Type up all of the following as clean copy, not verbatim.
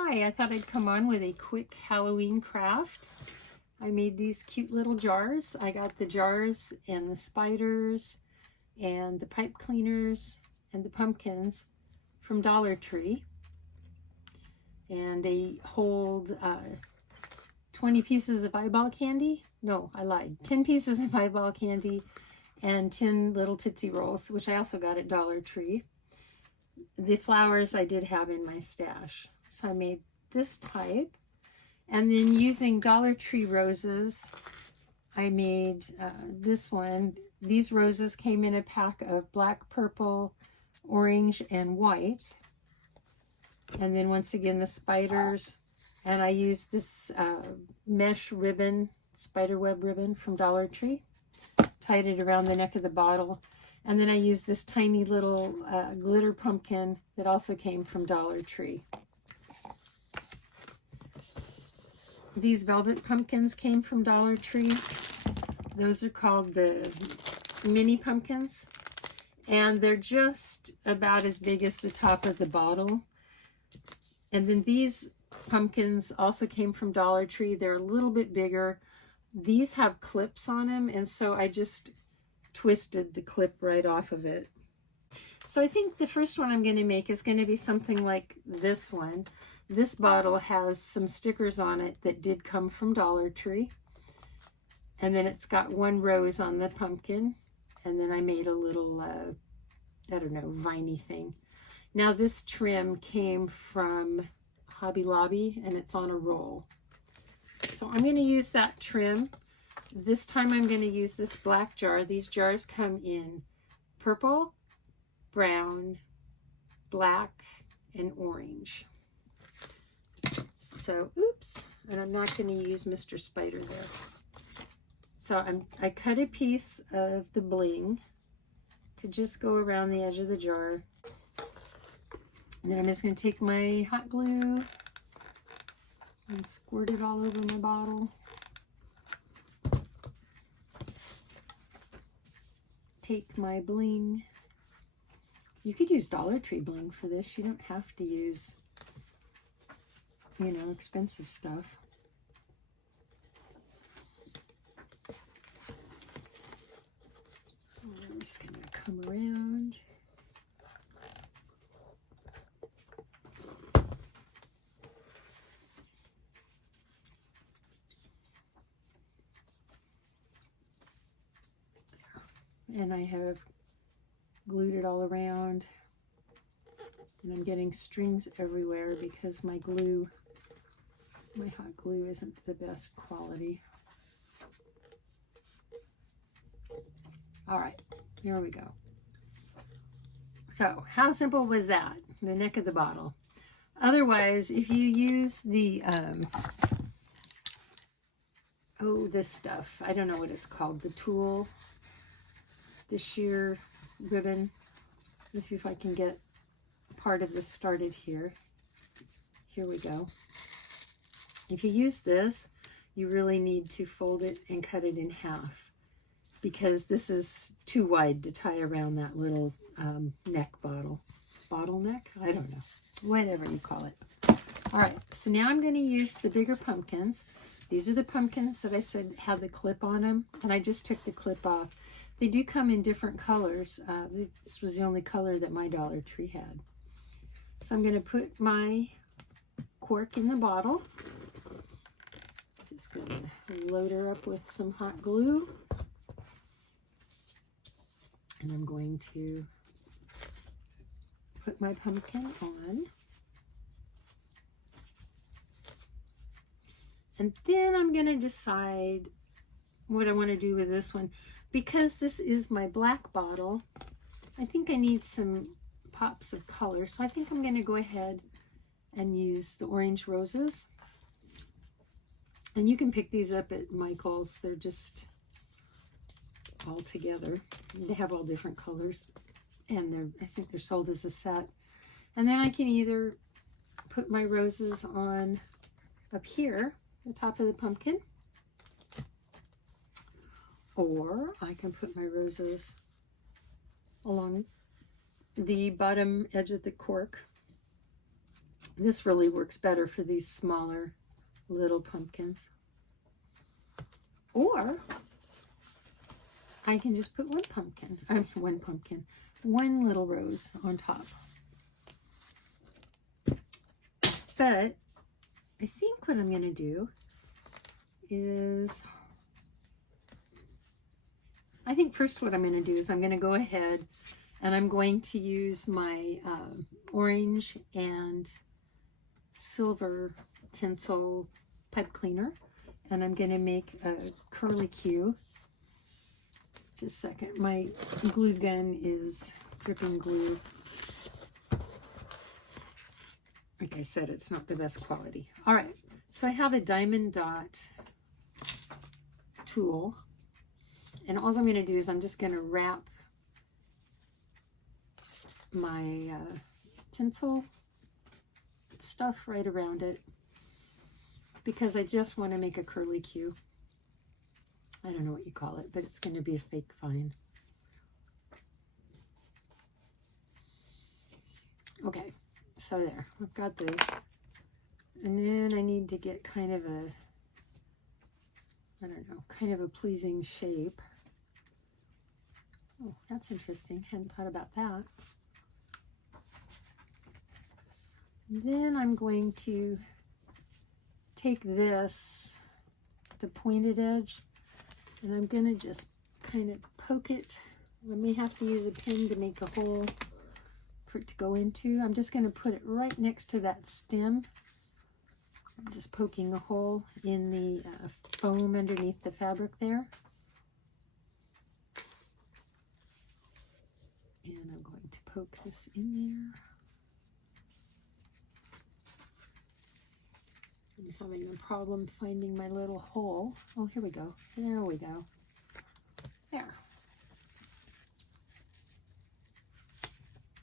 Hi, I thought I'd come on with a quick Halloween craft. I made these cute little jars. I got the jars and the spiders and the pipe cleaners and the pumpkins from Dollar Tree. And they hold 20 pieces of eyeball candy. No, I lied. 10 pieces of eyeball candy and 10 little Tootsie Rolls, which I also got at Dollar Tree. The flowers I did have in my stash. So I made this type. And then using Dollar Tree roses, I made this one. These roses came in a pack of black, purple, orange, and white. And then once again, the spiders. And I used this mesh ribbon, spider web ribbon from Dollar Tree. Tied it around the neck of the bottle. And then I used this tiny little glitter pumpkin that also came from Dollar Tree. These velvet pumpkins came from Dollar Tree. Those are called the mini pumpkins. And they're just about as big as the top of the bottle. And then these pumpkins also came from Dollar Tree. They're a little bit bigger. These have clips on them, and so I just twisted the clip right off of it. So I think the first one I'm going to make is going to be something like this one. This bottle has some stickers on it that did come from Dollar Tree. And then it's got one rose on the pumpkin. And then I made a little, I don't know, viney thing. Now this trim came from Hobby Lobby and it's on a roll. So I'm going to use that trim. This time I'm going to use this black jar. These jars come in purple, brown, black, and orange. So, oops, and I'm not going to use Mr. Spider there. So I cut a piece of the bling to just go around the edge of the jar. And then I'm just going to take my hot glue and squirt it all over my bottle. Take my bling. You could use Dollar Tree bling for this. You don't have to use, you know, expensive stuff. I'm just going to come around. And I have glued it all around. And I'm getting strings everywhere because my glue, my hot glue isn't the best quality. All right, here we go. So how simple was that? The neck of the bottle. Otherwise, if you use the, this stuff, I don't know what it's called, the tulle, the sheer ribbon. Let's see if I can get part of this started here. Here we go. If you use this, you really need to fold it and cut it in half because this is too wide to tie around that little neck bottle. Bottleneck? I don't know. Whatever you call it. All right, so now I'm going to use the bigger pumpkins. These are the pumpkins that I said have the clip on them, and I just took the clip off. They do come in different colors. This was the only color that my Dollar Tree had. So I'm going to put my cork in the bottle. Just going to load her up with some hot glue. And I'm going to put my pumpkin on. And then I'm going to decide what I want to do with this one. Because this is my black bottle, I think I need some pops of color. So I think I'm going to go ahead and use the orange roses. And you can pick these up at Michael's. They're just all together. They have all different colors. And I think they're sold as a set. And then I can either put my roses on up here, the top of the pumpkin. Or I can put my roses along the bottom edge of the cork. This really works better for these smaller little pumpkins. Or I can just put one little rose on top. But I think what I'm going to do is, I think first what I'm going to do is I'm going to go ahead and I'm going to use my orange and silver tinsel pipe cleaner, and I'm going to make a curly Q. Just a second, my glue gun is dripping glue. Like I said, it's not the best quality. All right, so I have a diamond dot tool, and all I'm going to do is I'm just going to wrap my tinsel stuff right around it, because I just want to make a curly Q. I don't know what you call it, but it's going to be a fake vine. Okay, so there, I've got this. And then I need to get kind of a, I don't know, kind of a pleasing shape. Oh, that's interesting. Hadn't thought about that. Then I'm going to take this, the pointed edge, and I'm going to just kind of poke it. I may have to use a pin to make a hole for it to go into. I'm just going to put it right next to that stem. I'm just poking a hole in the foam underneath the fabric there. And I'm going to poke this in there. I'm having a problem finding my little hole. Oh, here we go. There we go. There.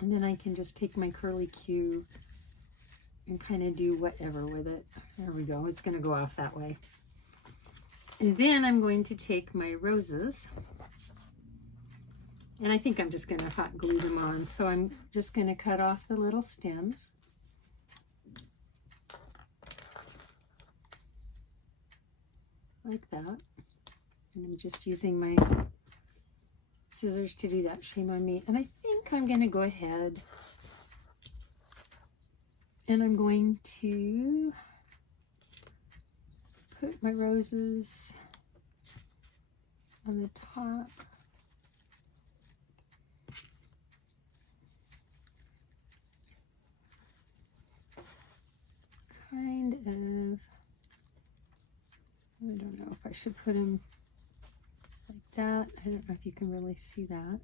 And then I can just take my curly Q and kind of do whatever with it. There we go. It's going to go off that way. And then I'm going to take my roses. And I think I'm just going to hot glue them on. So I'm just going to cut off the little stems. Like that. And I'm just using my scissors to do that. Shame on me. And I think I'm going to go ahead and I'm going to put my roses on the top. Kind of, I don't know if I should put them like that. I don't know if you can really see that.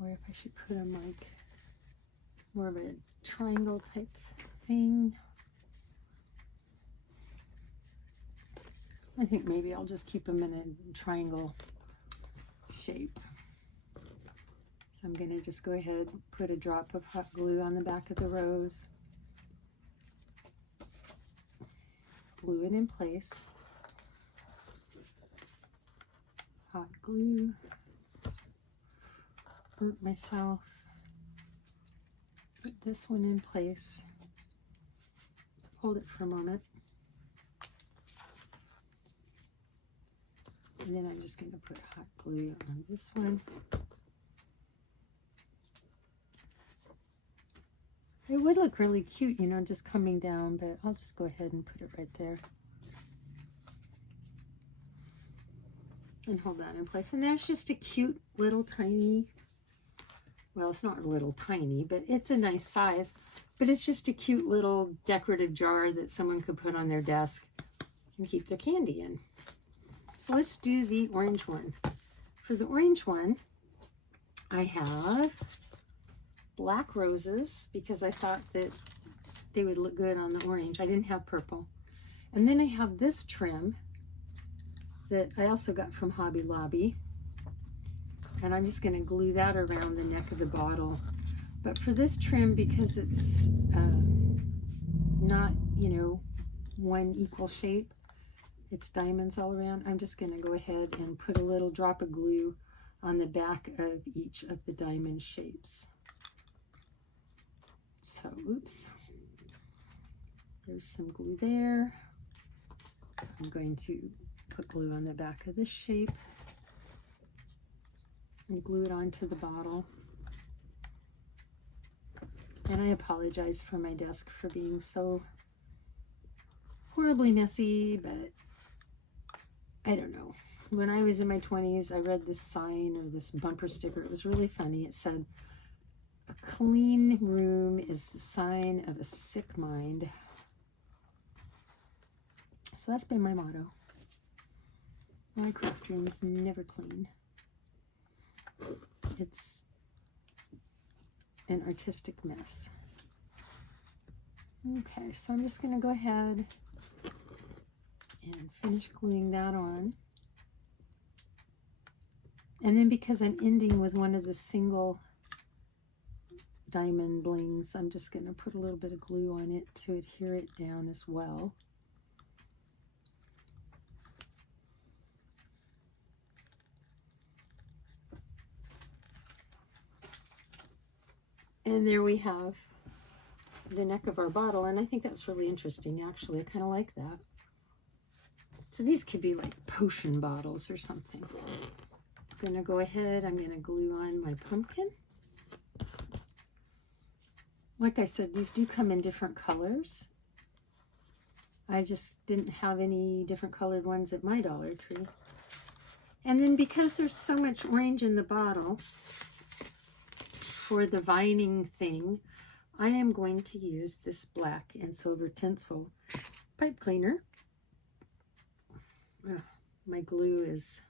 Or if I should put them like more of a triangle type thing. I think maybe I'll just keep them in a triangle shape. So I'm going to just go ahead and put a drop of hot glue on the back of the rose. Glue it in place. Hot glue. Burnt myself. Put this one in place. Hold it for a moment. And then I'm just going to put hot glue on this one. It would look really cute, you know, just coming down, but I'll just go ahead and put it right there. And hold that in place. And there's just a cute little tiny, well, it's not a little tiny, but it's a nice size. But it's just a cute little decorative jar that someone could put on their desk and keep their candy in. So let's do the orange one. For the orange one, I have black roses because I thought that they would look good on the orange. I didn't have purple. And then I have this trim that I also got from Hobby Lobby. And I'm just going to glue that around the neck of the bottle. But for this trim, because it's not, you know, one equal shape, it's diamonds all around, I'm just going to go ahead and put a little drop of glue on the back of each of the diamond shapes. So, oops. There's some glue there. I'm going to put glue on the back of this shape and glue it onto the bottle. And I apologize for my desk for being so horribly messy, but I don't know. When I was in my 20s, I read this sign or this bumper sticker. It was really funny. It said, "A clean room is the sign of a sick mind." So that's been my motto. My craft room's never clean. It's an artistic mess. Okay, so I'm just going to go ahead and finish gluing that on. And then because I'm ending with one of the single diamond blings, I'm just going to put a little bit of glue on it to adhere it down as well. And there we have the neck of our bottle, and I think that's really interesting, actually. I kind of like that. So these could be like potion bottles or something. I'm going to go ahead, I'm going to glue on my pumpkin. Like I said, these do come in different colors. I just didn't have any different colored ones at my Dollar Tree. And then because there's so much orange in the bottle, for the vining thing, I am going to use this black and silver tinsel pipe cleaner. My glue is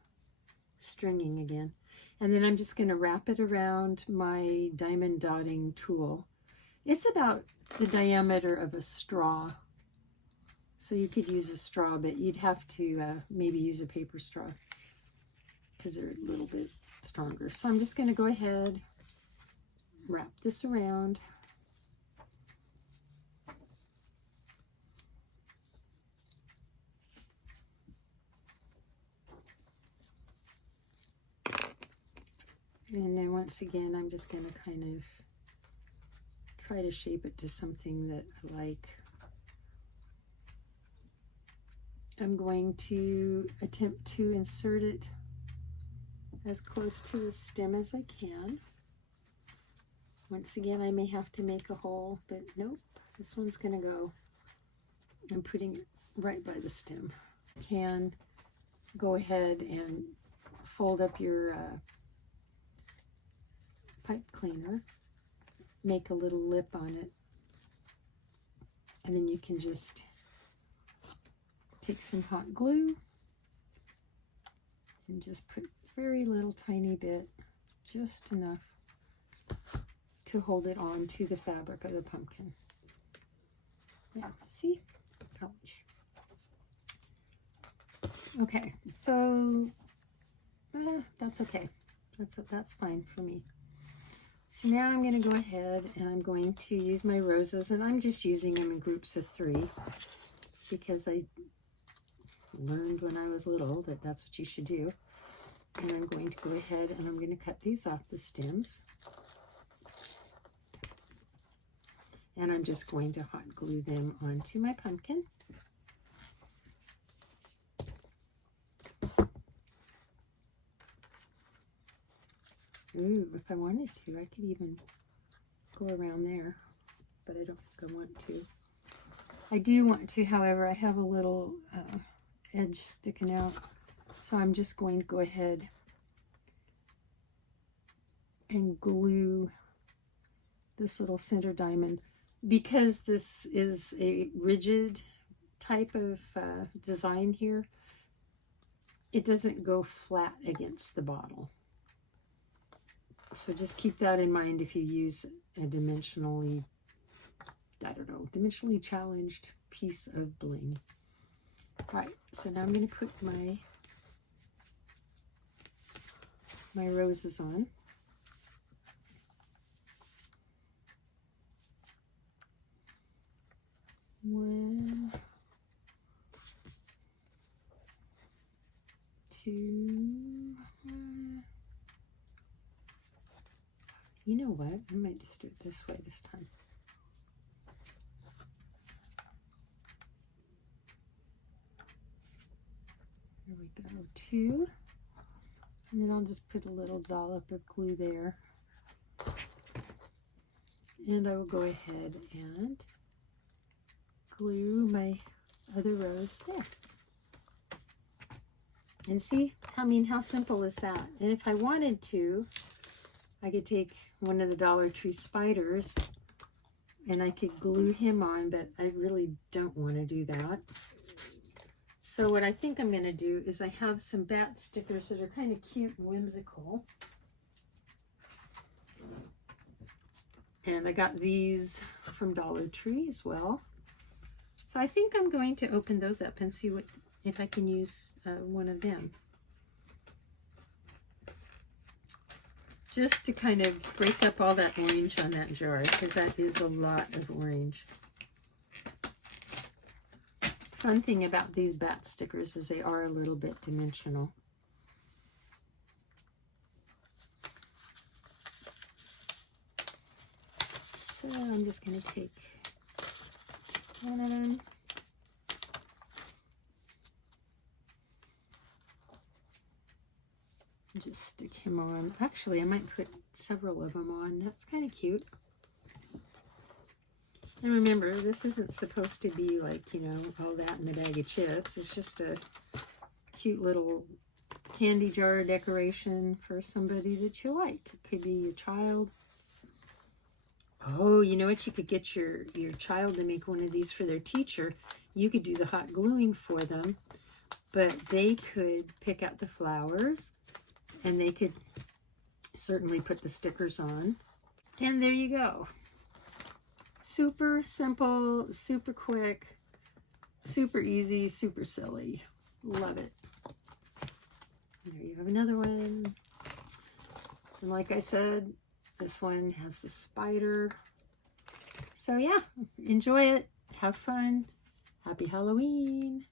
stringing again. And then I'm just going to wrap it around my diamond dotting tool. It's about the diameter of a straw. So you could use a straw, but you'd have to maybe use a paper straw because they're a little bit stronger. So I'm just going to go ahead, wrap this around. And then once again, I'm just going to kind of try to shape it to something that I like. I'm going to attempt to insert it as close to the stem as I can. Once again, I may have to make a hole, but nope, this one's going to go. I'm putting it right by the stem. You can go ahead and fold up your pipe cleaner, make a little lip on it, and then you can just take some hot glue and just put very little tiny bit, just enough to hold it on to the fabric of the pumpkin. Yeah, see? Ouch. Okay, so that's okay. That's fine for me. So now I'm going to go ahead and I'm going to use my roses, and I'm just using them in groups of 3 because I learned when I was little that that's what you should do. And I'm going to go ahead and I'm going to cut these off the stems. And I'm just going to hot glue them onto my pumpkin. Ooh, if I wanted to, I could even go around there, but I don't think I want to. I do want to, however, I have a little edge sticking out, so I'm just going to go ahead and glue this little center diamond. Because this is a rigid type of design here, it doesn't go flat against the bottle. So just keep that in mind if you use a dimensionally, I don't know, dimensionally challenged piece of bling. All right, so now I'm going to put my roses on. One, two. You know what? I might just do it this way this time. go, 2. And then I'll just put a little dollop of glue there. And I will go ahead and glue my other rows there. And see, I mean, how simple is that? And if I wanted to, I could take one of the Dollar Tree spiders and I could glue him on, but I really don't want to do that. So what I think I'm going to do is I have some bat stickers that are kind of cute and whimsical. And I got these from Dollar Tree as well. So I think I'm going to open those up and see if I can use one of them. Just to kind of break up all that orange on that jar, because that is a lot of orange. Fun thing about these bat stickers is they are a little bit dimensional. So I'm just going to take one of them. Just stick him on. Actually, I might put several of them on. That's kind of cute. And remember, this isn't supposed to be like, you know, all that in a bag of chips. It's just a cute little candy jar decoration for somebody that you like. It could be your child. Oh, you know what? You could get your child to make one of these for their teacher. You could do the hot gluing for them, but they could pick out the flowers and they could certainly put the stickers on. And there you go. Super simple, super quick, super easy, super silly. Love it. There you have another one. And like I said, this one has the spider. So yeah, enjoy it. Have fun. Happy Halloween.